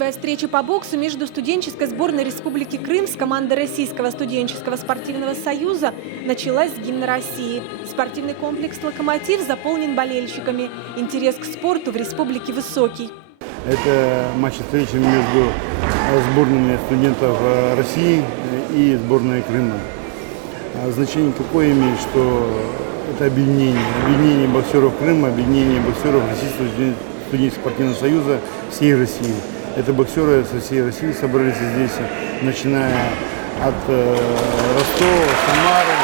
Матчевая встреча по боксу между студенческой сборной Республики Крым с командой Российского студенческого спортивного союза началась с гимна России. Спортивный комплекс «Локомотив» заполнен болельщиками. Интерес к спорту в республике высокий. Это матч-встреча между сборными студентов России и сборной Крыма. Значение какое имеет, что это объединение боксеров Крыма, объединение боксеров Российского студенческого спортивного союза всей России. Это боксеры со всей России собрались здесь, начиная от Ростова, Самары,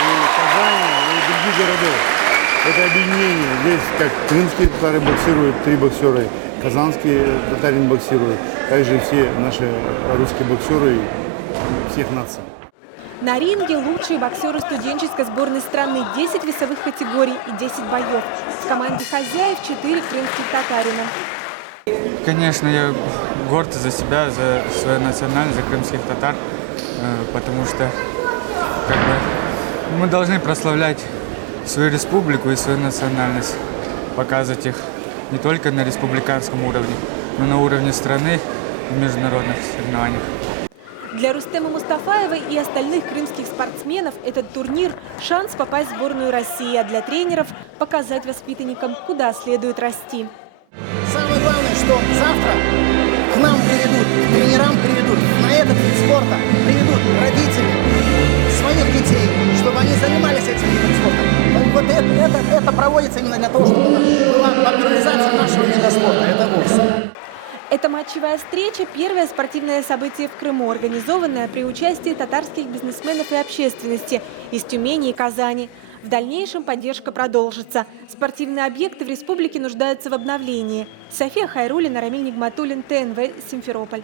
и Казани и других городов. Это объединение. Здесь как крымские татары боксируют, 3 боксера, казанские татарин боксируют, также все наши русские боксеры всех наций. На ринге лучшие боксеры студенческой сборной страны, 10 весовых категорий и 10 боев. В команде хозяев 4 крымских татарина. Конечно, я горд за себя, за свою национальность, за крымских татар, потому что мы должны прославлять свою республику и свою национальность, показывать их не только на республиканском уровне, но на уровне страны в международных соревнованиях. Для Рустема Мустафаева и остальных крымских спортсменов этот турнир – шанс попасть в сборную России, а для тренеров – показать воспитанникам, куда следует расти. Самое главное, что завтра к нам приведут, к тренерам приведут, на этот вид спорта приведут родители своих детей, чтобы они занимались этим видом спорта. Вот это проводится именно для того, чтобы была популяризация нашего вида спорта. Это бокс. Эта матчевая встреча – первое спортивное событие в Крыму, организованное при участии татарских бизнесменов и общественности из Тюмени и Казани. В дальнейшем поддержка продолжится. Спортивные объекты в республике нуждаются в обновлении. София Хайруллина, Рамиль Нигматуллин, ТНВ, Симферополь.